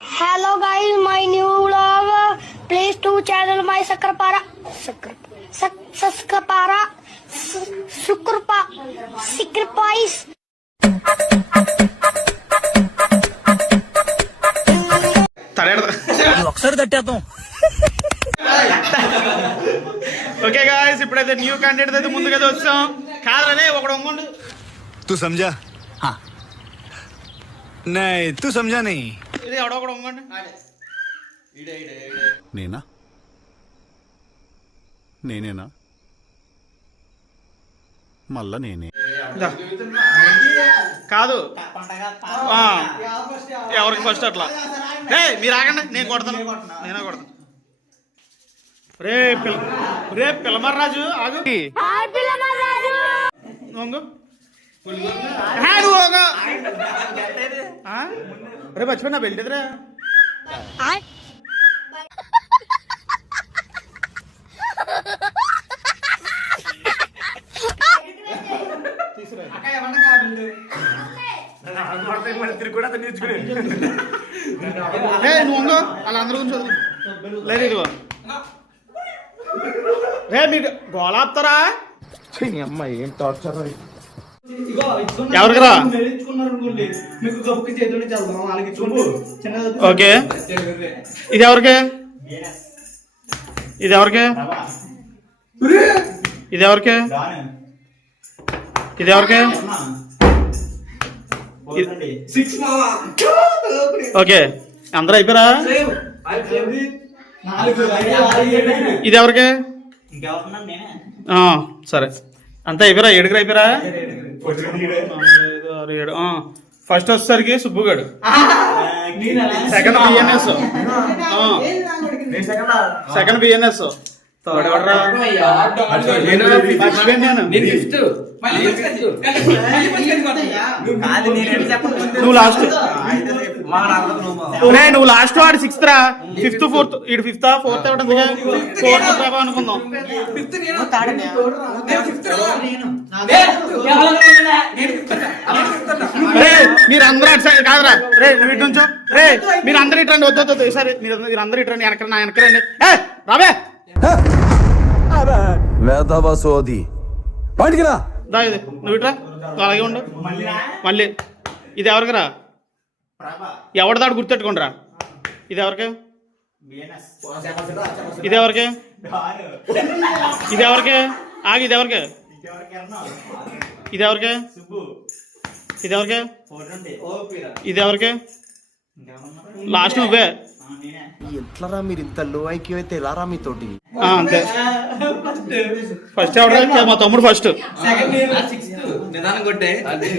Hello guys, my new vlog. Please to channel my Sakrapara. Sakrapara. Sacrifice. ఒకసారి తట్టేద్దాం. Okay guys, ఇప్పుడైతే new candidate అయితే ముందుగా వచ్చాం. కాదనే ఒకడు ఒంగొండు. तू समझा? हाँ. नहीं तू समझा नहीं. ఇది ఎవడో ఒకడు ఒంగొండు. నేనా నేనేనా మళ్ళా నేనే. దా. కాదు ఎవరికి ఫస్ట్ అట్లా. మీరు ఆగండి, నేను కొడతాను. నేనే కొడతాను. రే పిల్లమర్రాజు ఆగు. వంగు. రే మర్చిపోయినా బెల్ట్ ఎదురా. నువ్వు వంగు, అలా అందరి గురించి చదువు. లేదు ఇదిగో. రే మీకు గోళాపుతారా? అమ్మాయి ఏం టార్చర్. ఎవరికిరా? ఓకే, ఇది ఎవరికి? ఇది ఎవరికి? ఇది ఎవరికి? ఇది ఎవరికి? ఓకే, అందరూ అయిపోయారా? ఇది ఎవరికి? సరే, అంతా అయిపోయారా? ఏడుగురు అయిపోయారా? ఫస్ట్ వచ్చేసరికి సుబ్బుగాడు, second BNS, second BNS, third ఎవడరా? నువ్వు లాస్ట్. నువ్వు లాస్ట్, వాడు సిక్స్త్ రా. ఫిఫ్త్ ఫోర్త్, ఇటు ఫిఫ్త్ ఫోర్త్ ఎవడ ఫోర్త్ ప్రభావం అనుకుందాం. మీరందరూ అటు సైడ్ కాదురా. రే నువ్వు ఇటు నుంచో. రే మీరు అందరు ఇటు రండి. వద్దు సరే, మీరు అందరు ఇటు రండి. నా వెనకరండి. రాబే వేదవసోది బయటికి రా. ఇది నువ్వు ఇట్రా, అలాగే ఉండు. మళ్ళీ ఇది ఎవరికి రా? ఎవరి దాడు గుర్తెట్టుకుంటారా? ఇది ఎవరికి? ఇది ఎవరికి? ఇది ఎవరికి? ఆగి, ఇది ఎవరికి? ఇది ఎవరికి? ఇది ఎవరికి? ఇది ఎవరికి? లాస్ట్ నువ్వే. ఎట్లరా మీరు ఇంత లో ఐక్యూ అయితే రారా మీతోటి. అంతే. ఫస్ట్ ఎవరు? మా తమ్ముడు ఫస్ట్.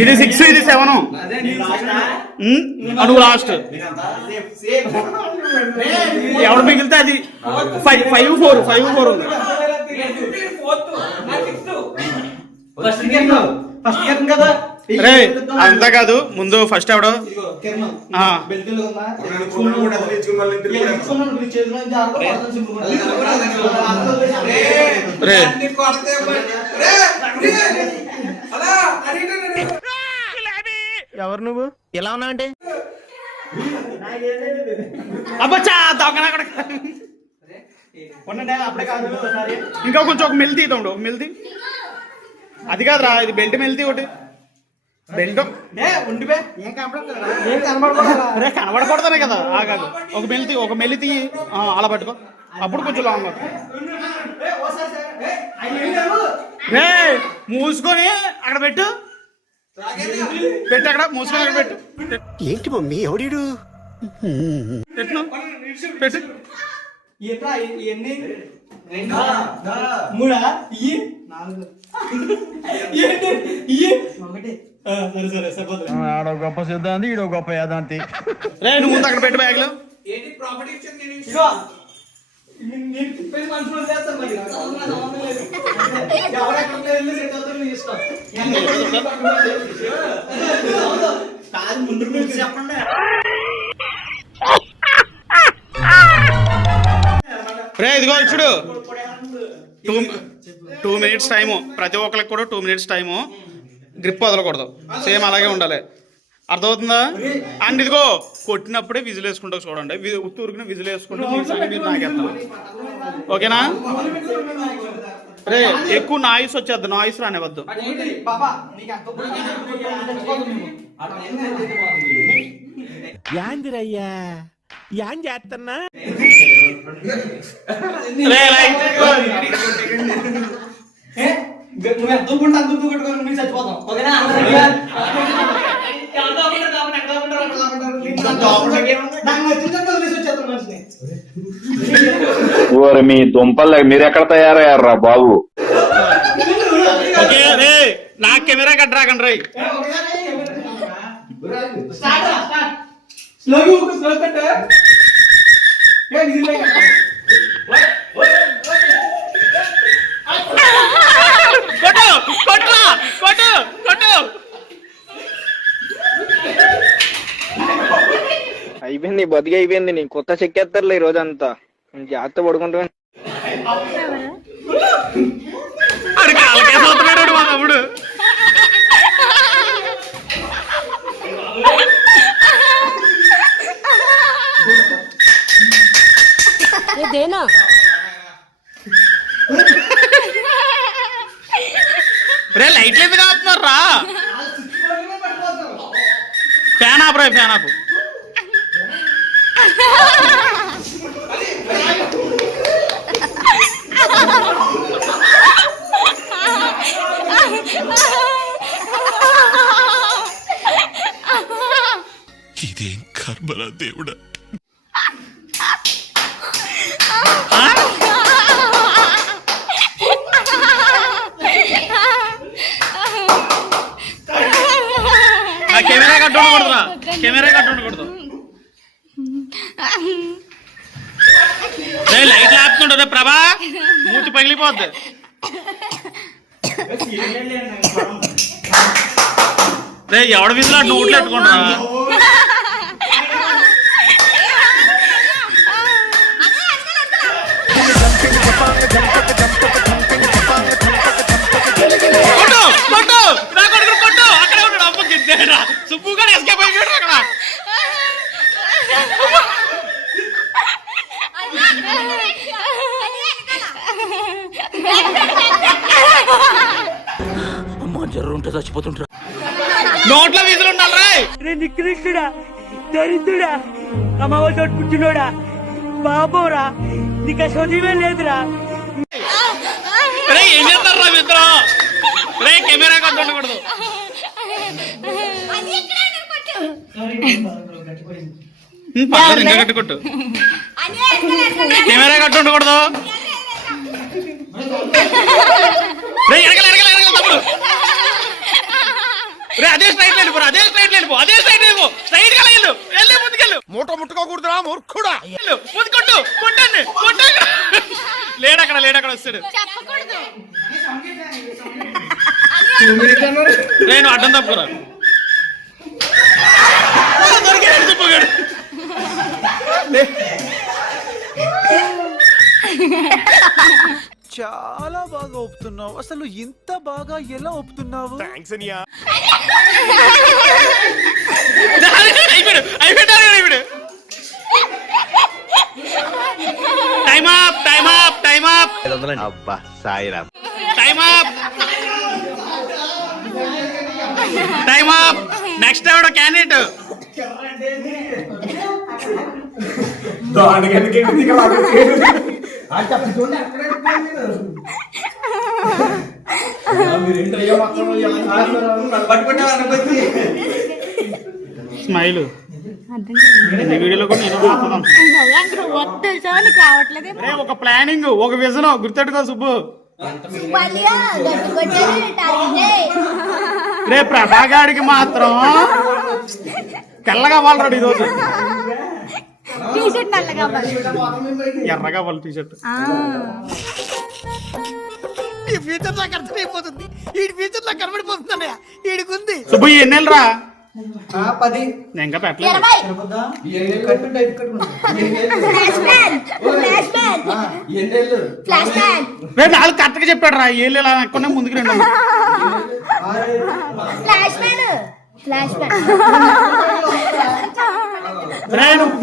ఇది 6, ఇది 7. నువ్వు లాస్ట్. ఎవడు మిగిలితే అది 5-4 ఉంది. రే అంతా కాదు, ముందు ఫస్ట్ ఎవడు? రే ఎవరు నువ్వు? ఎలా ఉన్నావంటే అబ్బచ్చా దొంగ. ఇంకా కొంచెం ఒక మెల్తీ తమ్ముడు, ఒక మెల్తీ. అది కాదురా, ఇది బెల్ట్ మెల్తీ ఒకటి. బెల్ట్ కనబడకూడదనే కదా. కాదు, ఒక మెల్లి అలా పట్టుకో, అప్పుడు కొంచెం లాంగ్. రే మూసుకొని అక్కడ పెట్టు. అక్కడ మూసుకొని అక్కడ పెట్టు. ఏంటి మమ్మీ ఎవడీడు? పెట్టు పెట్టు. ఆడో గొప్ప సిద్ధాంతి, ఈడో గొప్ప యాదాంతి. రే నువ్వు ముందు అక్కడ పెట్టు బ్యాగ్ లో. రే ఇదిగో ఇచ్చుడు. 2 minutes టైము, ప్రతి ఒక్కరికి కూడా 2 minutes టైము. గ్రిప్ వదలకూడదు, సేమ్ అలాగే ఉండాలి. అర్థమవుతుందా? అండ్ ఇదిగో కొట్టినప్పుడే విజిల్ వేసుకుంటా చూడండి. ఉత్తూరుకుని విజిల్ వేసుకుంటూ మీ సంగతి మీరు నాకేస్తాను. ఓకేనా? రే ఎక్కువ నాయిస్ వచ్చేద్దు, నాయిస్ రానివద్దు. యాందిరయ్యా యాన్ చేస్తున్నా ఓరి మీ దుంపలు మీరెక్కడ తయారయ్యారా బాబు? ఓకే రే నా కెమెరా కట్టరాకండి రై. కొట్టు కొట్టు కొట్టు కొట్టు. అయిపోయింది, బతికి అయిపోయింది. నీ కొత్త చెక్కేస్తారులే ఈ రోజంతా. జాగ్రత్త పడుకుంటా. మా తమ్ముడు దేనా రే లైట్లు ఎందుకు ఆపుతున్నారు రా? ఫ్యాన్ ఆపరా, ఫ్యాన్ ఆపు. ఇదేం కర్మరా దేవుడా. కెమెరా కట్టు ఉండకూడదురా, కెమెరా కట్టు ఉండకూడదు. లైట్లు ఆపుతుండే ప్రభా, మూతి పగిలిపోద్ది. రే ఎవడ విధులు అటు నోట్లు ఎట్టుకుంటా. కొట్టు నా కొడుకు కొట్టు. అక్కడే ఉన్నాడు. అమ్మ గిద్దేరా సుబ్బుగా ఎస్కేప్ అయిపోయాడు అక్కడ. అమ్మా జర్రు ఉంటే చచ్చిపోతుంటారా. నోట్లో విధులు ఉండాలి. రే నికృష్టుడా, దరిద్రుడా, అమ్మవ తోటి కూర్చున్నాడా, బాబోరా, నీకు చదివే లేదురా. రే ఏం చేస్తారా మిత్రం? రే కెమెరా కట్టు ఉండకూడదు. ఇంకా కట్టు కొట్టు. కెమెరా కట్టు ఉండకూడదు. రే ఎరగల ఎరగల ఎరగల తమ్ముడు. రే అదే స్ట్రైట్ వెళ్ళిపో, అదే స్ట్రైట్ వెళ్ళిపో, అదే స్ట్రైట్ వెళ్ళిపో. స్ట్రైట్ గా వెళ్ళు, వెళ్ళి ముందుకెళ్ళు. మూట ముట్టుకోకూడదురా మూర్ఖుడా. ముందు కొట్టు, కొట్టండి కొట్టండి. లేడక్కడ లేడక్కడ వస్తాడు. నేను అడ్డం తప్పురా. దొరికాడు తుప్పుగాడు. చాలా బాగా ఒప్పుతున్నావు. అసలు ఇంత బాగా ఎలా ఒప్పుతున్నావు? అయిపోయాడు. Time up, time up, time up. అబ్బా Sairam. Time up, time up. Next ఎవడో క్యాండిడేట్. స్మైల్ వీడియోలో కూడా నేను ఒక ప్లానింగ్, ఒక విజన్ గుర్తెట్టుకో సుబ్బు. రే ప్రభాగాడికి మాత్రం తెల్లగా వాళ్ళరాడు ఈరోజు. ఎర్రగా వాళ్ళు టీషర్ట్. ఈ ఫ్యూచర్ నాకు అర్థమైపోతుంది. ఈ ఫ్యూచర్ నాకు కనబడిపోతుందన్నయ్య. ఈడికుంది సుబ్బు ఎన్నెళ్ళు రా? 10 నేను ఇంకా పెట్టలేదు. రేపు 4 కరెక్ట్గా చెప్పాడు రా. ఏళ్ళు ఇలా అనుకున్నా ముందుకు రండి. Flash back. రే నువ్వు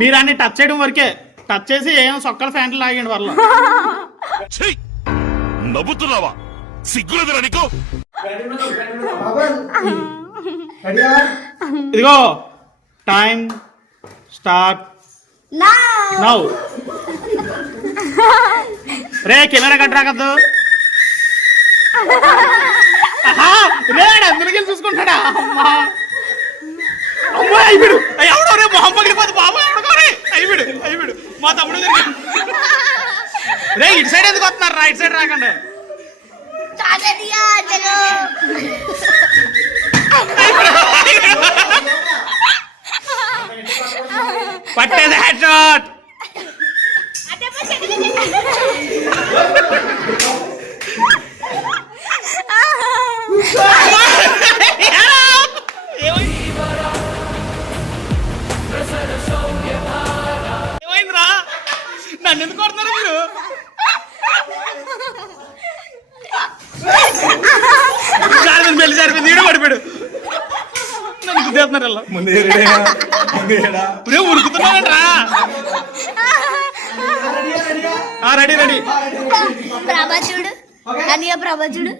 మీరు అన్ని టచ్ చేయడం వరకే, టచ్ చేసి ఏం సొక్కల ఫ్యాంట్లు లాగండి వాళ్ళ. నవ్వుతున్నావా? సిగ్గులేదురా నీకు? ఇదిగో టైం స్టార్ట్ నౌ. రే కెమెరా కట్టరాకద్దు. రే అందరికీ చూసుకుంటాడా? అమ్మా అమ్మా అయిపోయాడు. ఎవడో రే మొహం పగిలిపోతుంది బాబు. ఎవడో రే అయిపోయాడు. మా తమ్ముడు రే ఇటు సైడ్ ఎందుకు వస్తున్నారు? రైట్ సైడ్ రాకండి. పట్టేది హెడ్ షాట్. ఏమైందిరా? నన్ను ఎందుకు కొడుతున్నారు మీరు? సరిపోయింది ఈడ పడిపోయాడు. నన్ను గుద్దేస్తున్నారు. ముందే ఉరుకుతున్నానంట్రా. రెడీ ప్రభా చూడు, అనియా ప్రభా చూడు.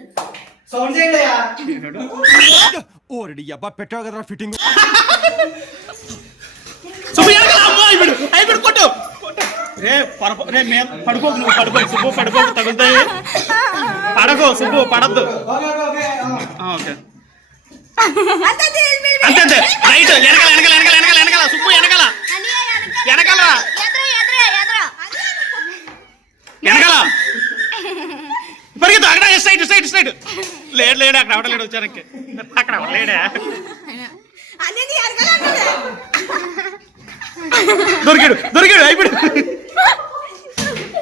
ఓరడి అబ్బా పెట్టావు కదరా ఫిట్టింగ్. అయిపోయాడు కొట్టు. రే పడుకోకు, నువ్వు పడుకో సుబ్బు, పడుకోకు తగులుతాయి. పడకో సుబ్బు, పడద్దు. ఓకే అంతే రైట్. వెనకాల సుబ్బు, వెనకాల పరిగెత్తు. అక్కడ స్ట్రైట్. లేడు అక్కడ అవడలేడు. వచ్చానికి అక్కడ లేడా? దొరికాడు అయిపోయాడు.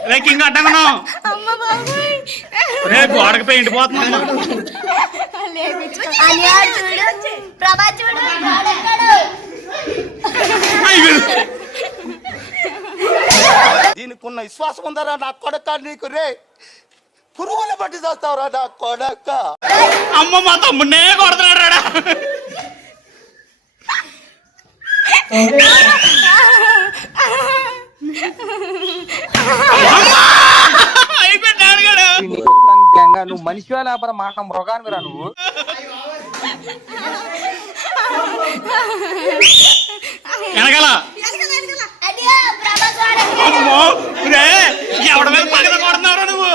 రే కింగ్ అడ్డంగా రే గోడకి పెయింట్ పోతున్నాను. దీనికున్న విశ్వాసం ఉందరా నా కొడక నీకు? రే పురుగుల పట్టి చేస్తావురా నా కొడక. అమ్మ మా తమ్ముడే కొడుతున్నాడు రాడా. నువ్వు మనిషి లేకపోతే మాట మృగాన్ని రా నువ్వు. వెనకాల అమ్మో రే ఎవడ మీద పగల కొడుతున్నావురా నువ్వు?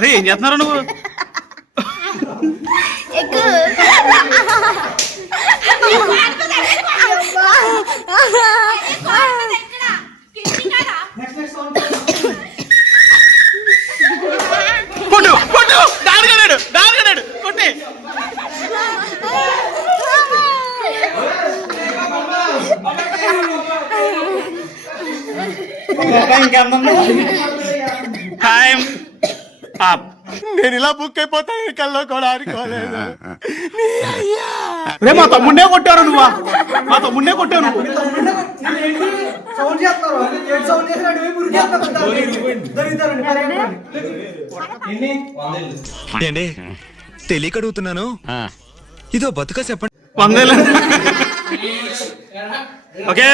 రే ఏం చేస్తున్నారా నువ్వు? కొట్టు దానికన్నాడు కొట్టి. Time up. నేను ఇలా బుక్ అయిపోతాను కల్లో కూడా అనుకోలేదు. రే మా తమ్ముడే కొట్టారు నువ్వు. మా తమ్ముడే కొట్టావు నువ్వు. ఏంటి తెలియక అడుగుతున్నాను, ఇదో బతుక చెప్పండి. 100. ఓకే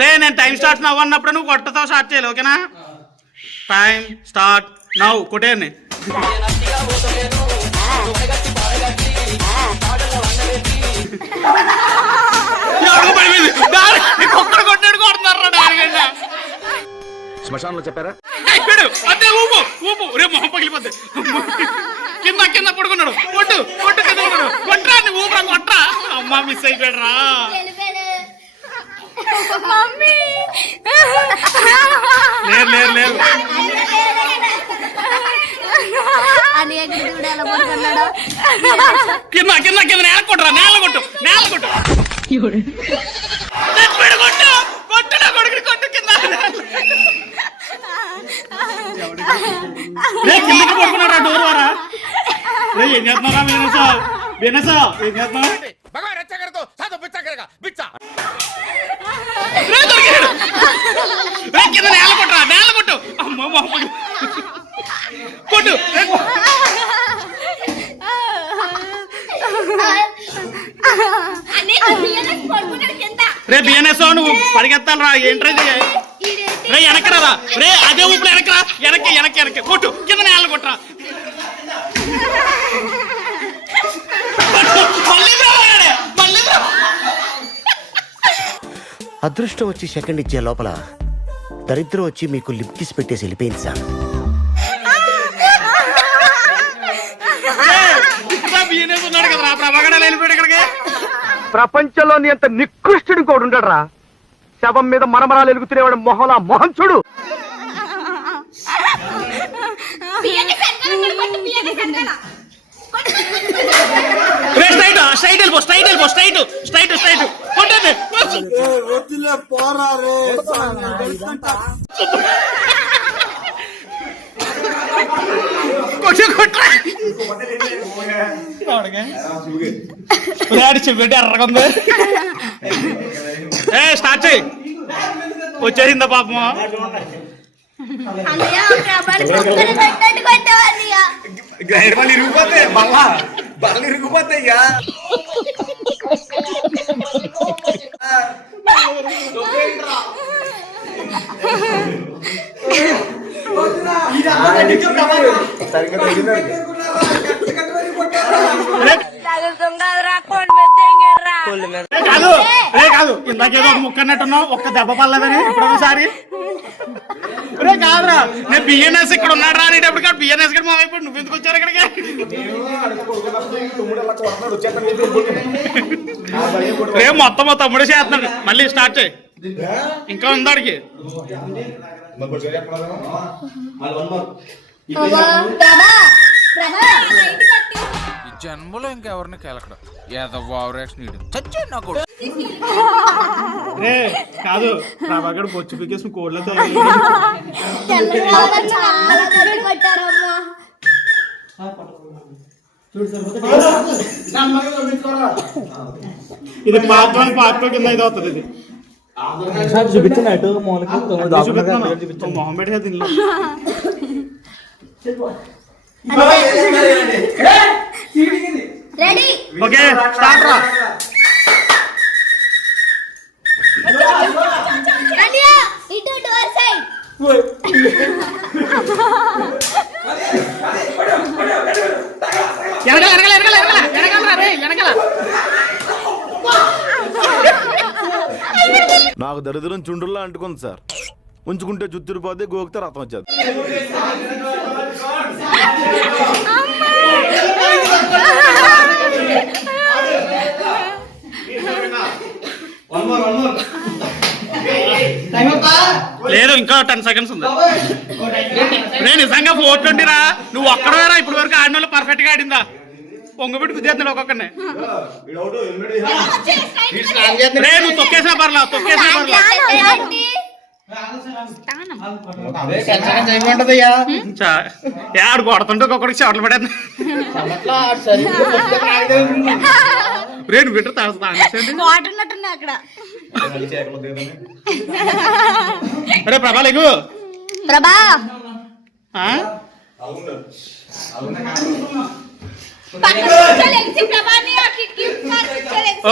రే నేను టైం స్టార్ట్ నవ్వు అన్నప్పుడు నువ్వు కొట్టతో స్టార్ట్ చేయాలి. ఓకేనా? టైం స్టార్ట్ నవ్వు. కొట్టేయండి. శ్మశానంలో చెప్పారా? అదే ఊపు రే మొహం పగిలిపోద్ది. కింద పడుకున్నాడు. కొట్టు కింద ఉన్నాడు. కొట్రా నీ ఊపిరా కొట్రా. అమ్మా మిస్ అయిపోయాడు రా. లేరు కింద నేల కొట్టు. కిందకి పడుకున్నారా డోర్ వారా? ఏం చేస్తున్నారా వినసా ఏం చేస్తున్నా? కింద నేల కొట్టరా మొహం కొట్టు. రే బిఎన్ఎస్ నువ్వు పరిగెత్తాలి రా. ఏంట్రా రే వెనకరా రే. అదే ఊపులు వెనకరా. వెనక్కి కొట్టు. కింద నేల కొట్టరా. అదృష్టం వచ్చి సెకండ్ ఇచ్చే లోపల దరిద్రం వచ్చి మీకు లిప్ కిస్ పెట్టేసి వెళ్ళిపోయింది సార్. ప్రపంచంలోని అంత నికృష్టుడు కూడా ఉండడరా. శవం మీద మరమరాలు ఎలుగుతునేవాడు మొహలా మొహం చూడు. చెవిటి ఎర్రగుంది. స్టార్ట్ చేయి. వచ్చేసిందా పాపమా? గ్రైండర్ వాళ్ళు ఇరిగిపోతాయి. బల్ల ఇరిగిపోతాయి. కాదు ఇందాకేదో ఒక ముక్క అన్నట్టున్నావు. ఒక్క దెబ్బ పడలేదని ఇప్పుడోసారి. రే కాదురా, నేను బిఎన్ఎస్ ఇక్కడ ఉన్నాడు రా అనేటప్పుడు బిఎన్ఎస్ కూడా మావైపోయి నువ్వు ఎందుకు వచ్చారు ఇక్కడికి? రే మొత్తం మా తమ్ముడే చేస్తున్నాడు. మళ్ళీ స్టార్ట్ చేయి. ఇంకా ఉందాడికి. జన్మలో ఇంకెవరిని కేలకడం ఏదో ఓవరాక్షన్ చచ్చే నాకు. రే కాదు ప్రభాకర్ బొచ్చు పీకేసి కోళ్ళతో ఇది పార్ట్ కింద ఇది అవుతుంది. ఇది చూపించినట్టు మొహం పెట్టి దీనిలో ఓకే స్టార్ట్ రా. నాకు దరిద్రం చుండ్రుల్లో అంటుకుంది సార్. ఉంచుకుంటే చుత్తూరు పోతే గోకితే రథం వచ్చేది. లేదు ఇంకా 10 సెకండ్స్ ఉంది. నేను నిజంగా 420 రా. నువ్వు ఒక్కడవేరా ఇప్పుడు వరకు ఆడిన వాళ్ళు పర్ఫెక్ట్ గా ఆడిందా? పొంగబెట్టి విద్యార్థులు ఒక్కొక్కనే నువ్వు తొక్కేసినా పర్లా. ఆడు కొడుతుంటే ఒక్కొక్కడికి చెవట్లు పడేది. రేణు బిడ్డ అరే ప్రభా లేకు. ప్రభా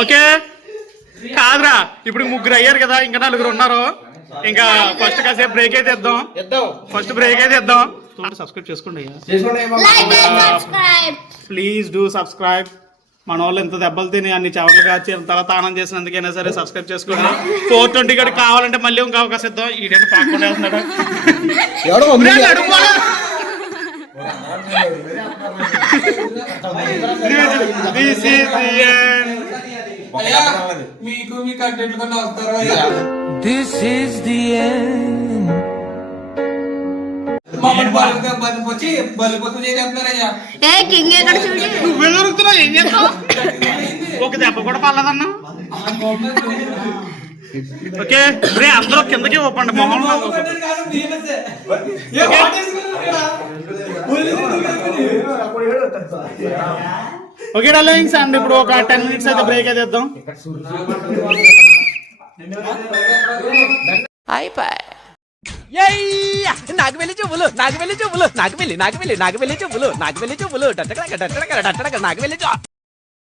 ఓకే కాదురా. ఇప్పుడు ముగ్గురు అయ్యారు కదా, ఇంకా 4 ఉన్నారు. ఇంకా ఫస్ట్ కాసేపు బ్రేక్ అయితే ఇద్దాం. సబ్స్క్రైబ్ చేసుకోండి. Please do subscribe. మన వాళ్ళు ఎంత దెబ్బలు తిని అన్ని చెవట్లు కాచి తల తానం చేసినందుకైనా సరే సబ్స్క్రైబ్ చేసుకోండి. 420 గడికి కావాలంటే మళ్ళీ ఇంకా అవకాశం ఇద్దాం. ఈడేంటి పాకుండా వెళ్తున్నాడు. This is the end. నువ్వే దొరుకుతున్నావు. ఏం చేస్తావు? ఒక దెబ్బ కూడా పర్లేదన్నా. ఓకే రే అందరూ కిందకి ఒప్పండి. మొహం ఓకే డార్లింగ్స్ అండ్ ఇప్పుడు ఒక 10 minutes అయితే బ్రేక్ అయితే ఇద్దాం. అయిపోయి అయ్యా నాకు వెళ్ళి చూపులు నాకు వెళ్ళి చూపులు నాకు వెళ్ళి నాకు వెళ్ళి నాకు వెళ్ళి చూపులు నాకు వెళ్ళి చూపులు నాకు వెళ్ళి